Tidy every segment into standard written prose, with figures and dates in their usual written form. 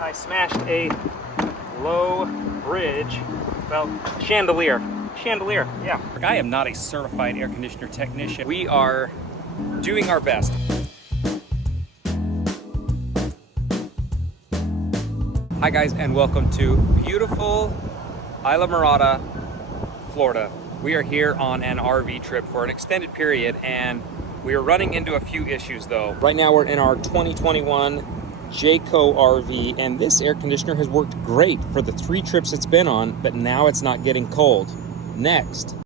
I smashed a low bridge, well, chandelier, yeah. I am not a certified air conditioner technician. We are doing our best. Hi guys, and welcome to beautiful Isla Mirada, Florida. We are here on an RV trip for an extended period, and we are running into a few issues though. Right now we're in our 2021 Jayco RV, and this air conditioner has worked great for the 3 trips it's been on, but now it's not getting cold. Next.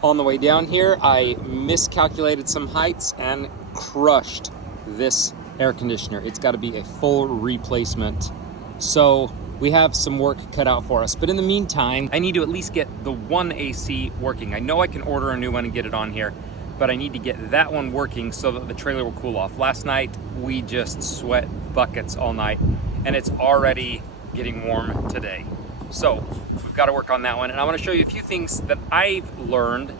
On the way down here, I miscalculated some heights and crushed this air conditioner. It's got to be a full replacement. So we have some work cut out for us. But in the meantime, I need to at least get the one AC working. I know I can order a new one and get it on here, but I need to get that one working so that the trailer will cool off. Last night, we just sweat buckets all night, and it's already getting warm today. So we've got to work on that one. And I want to show you a few things that I've learned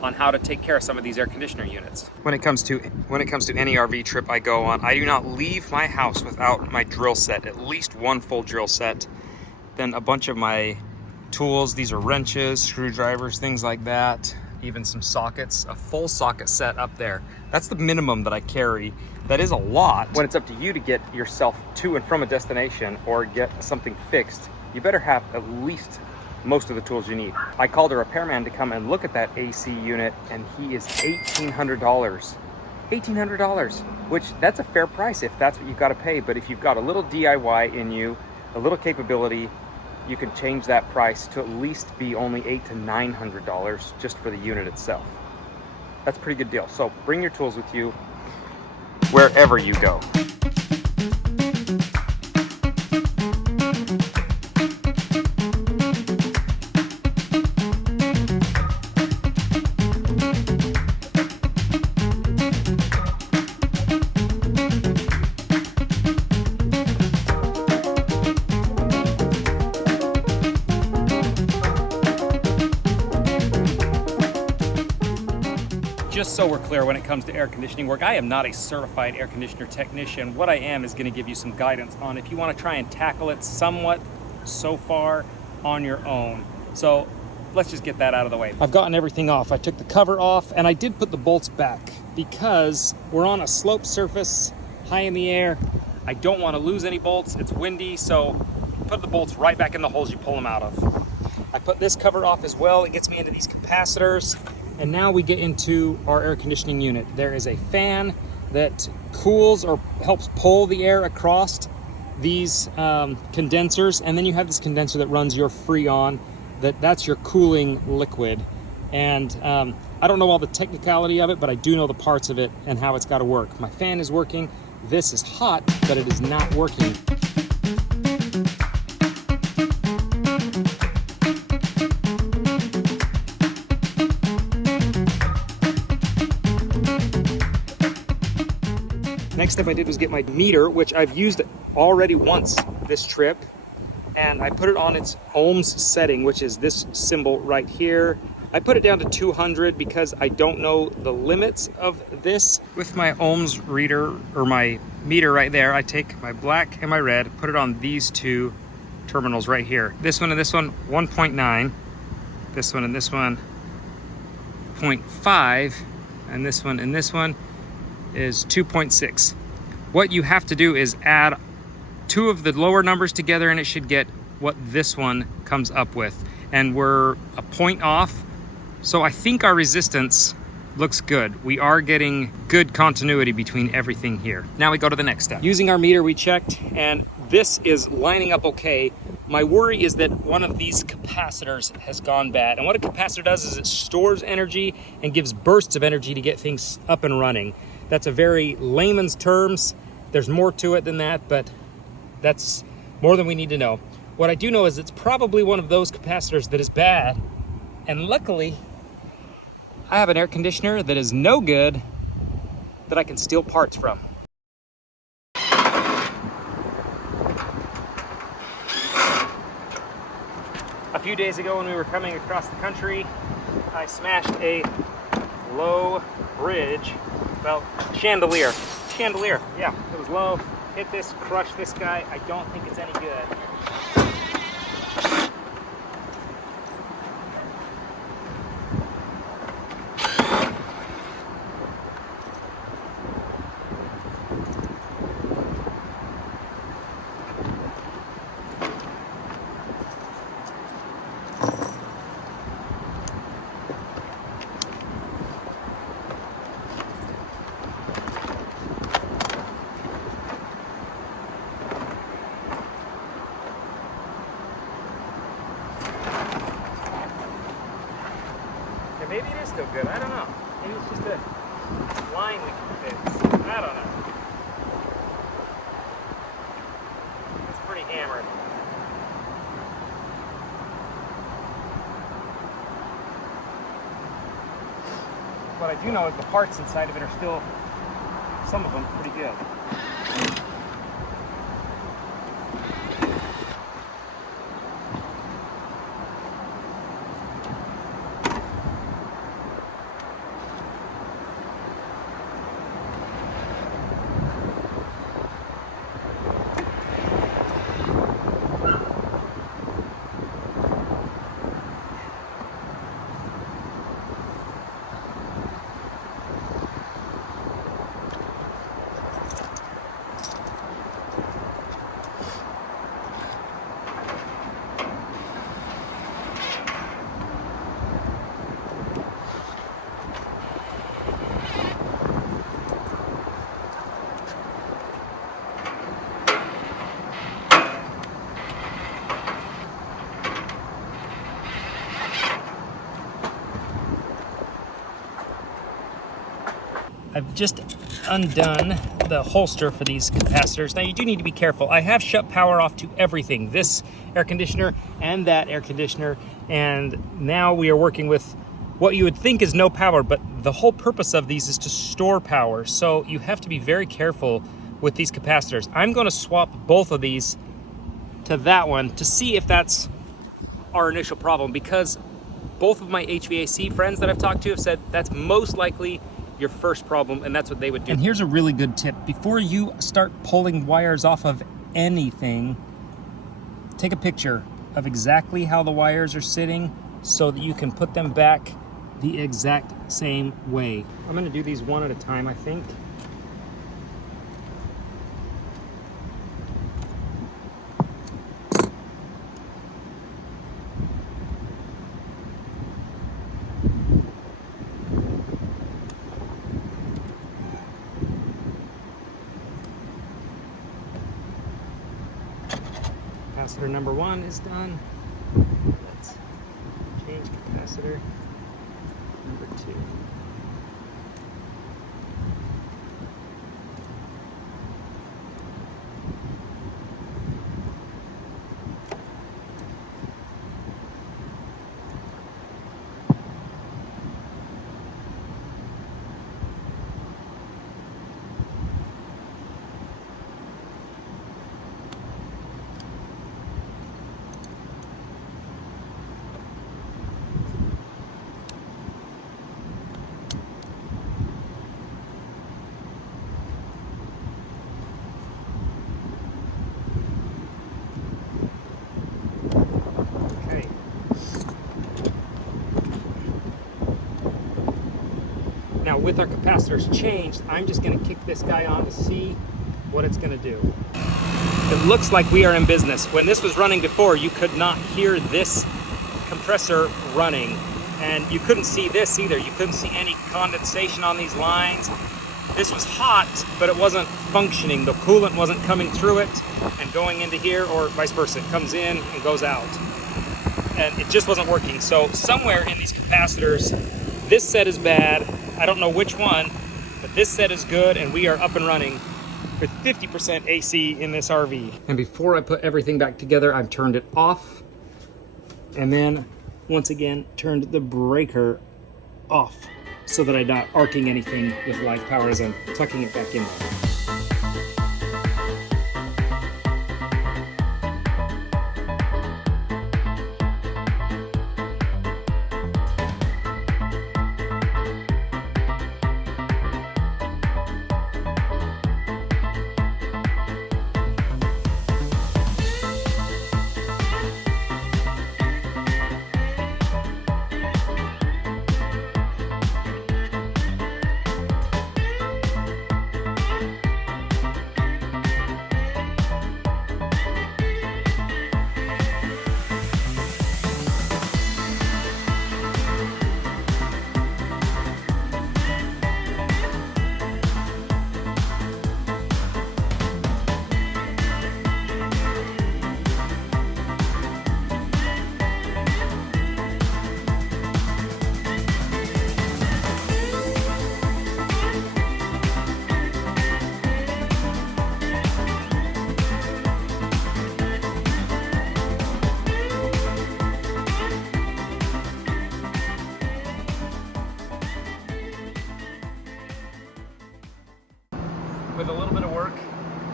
on how to take care of some of these air conditioner units. When it comes to any RV trip I go on, I do not leave my house without my drill set, at least one full drill set, then a bunch of my tools. These are wrenches, screwdrivers, things like that, even some sockets, a full socket set up there. That's the minimum that I carry. That is a lot. When it's up to you to get yourself to and from a destination or get something fixed, you better have at least most of the tools you need. I called a repairman to come and look at that AC unit, and he is $1,800. $1,800, which that's a fair price if that's what you've got to pay. But if you've got a little DIY in you, a little capability, you can change that price to at least be only $800 to $900 just for the unit itself. That's a pretty good deal. So bring your tools with you wherever you go. Just so we're clear, when it comes to air conditioning work, I am not a certified air conditioner technician. What I am is going to give you some guidance on if you want to try and tackle it somewhat so far on your own. So let's just get that out of the way. I've gotten everything off. I took the cover off, and I did put the bolts back because we're on a slope surface high in the air. I don't want to lose any bolts. It's windy, so put the bolts right back in the holes you pull them out of. I put this cover off as well. It gets me into these capacitors. And now we get into our air conditioning unit. There is a fan that cools or helps pull the air across these condensers. And then you have this condenser that runs your Freon, that's your cooling liquid. And I don't know all the technicality of it, but I do know the parts of it and how it's got to work. My fan is working. This is hot, but it is not working. Next step I did was get my meter, which I've used already once this trip, and I put it on its ohms setting, which is this symbol right here. I put it down to 200 because I don't know the limits of this. With my ohms reader, or my meter right there, I take my black and my red, put it on these 2 terminals right here. This one and this one, 1.9. This one and this one, 0.5. And this one and this one is 2.6. What you have to do is add 2 of the lower numbers together, and it should get what this one comes up with. And we're a point off, so I think our resistance looks good. We are getting good continuity between everything here. Now we go to the next step. Using our meter, we checked, and this is lining up okay. My worry is that one of these capacitors has gone bad. And what a capacitor does is it stores energy and gives bursts of energy to get things up and running. That's a very layman's terms. There's more to it than that, but that's more than we need to know. What I do know is it's probably one of those capacitors that is bad. And luckily, I have an air conditioner that is no good that I can steal parts from. A few days ago when we were coming across the country, I smashed a low bridge, well, chandelier, yeah, it was low, hit this, crush this guy. I don't think it's any good. Maybe it is still good. I don't know. Maybe it's just a line we can fix. I don't know. It's pretty hammered. What I do know is the parts inside of it are still, some of them, pretty good. I've just undone the holster for these capacitors. Now you do need to be careful. I have shut power off to everything, this air conditioner and that air conditioner, and now we are working with what you would think is no power, but the whole purpose of these is to store power. So you have to be very careful with these capacitors. I'm going to swap both of these to that one to see if that's our initial problem, because both of my HVAC friends that I've talked to have said that's most likely your first problem, and that's what they would do. And here's a really good tip. Before you start pulling wires off of anything, take a picture of exactly how the wires are sitting so that you can put them back the exact same way. I'm gonna do these one at a time, I think. Capacitor number 1 is done. Let's change capacitor number 2. Now with our capacitors changed, I'm just going to kick this guy on to see what it's going to do. It looks like we are in business. When this was running before, you could not hear this compressor running, and you couldn't see this either. You couldn't see any condensation on these lines. This was hot, but it wasn't functioning. The coolant wasn't coming through it and going into here, or vice versa. It comes in and goes out. And it just wasn't working. So somewhere in these capacitors, this set is bad. I don't know which one, but this set is good, and we are up and running with 50% AC in this RV. And before I put everything back together, I've turned it off, and then once again turned the breaker off so that I'm not arcing anything with live power as I'm tucking it back in there. with a little bit of work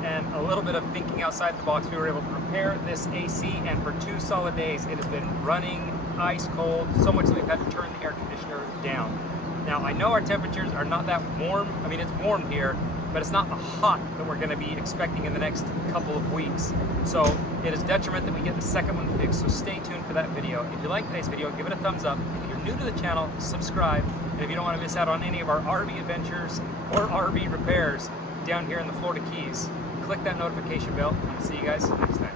and a little bit of thinking outside the box, we were able to repair this AC, and for 2 solid days it has been running ice cold, so much that we've had to turn the air conditioner down. Now I know our temperatures are not that warm. I mean, it's warm here, but it's not the hot that we're going to be expecting in the next couple of weeks. So it is detriment that we get the second one fixed, so stay tuned for that video. If you like today's video, give it a thumbs up. If you're new to the channel, subscribe. And if you don't want to miss out on any of our RV adventures or RV repairs down here in the Florida Keys, click that notification bell, and I'll see you guys next time.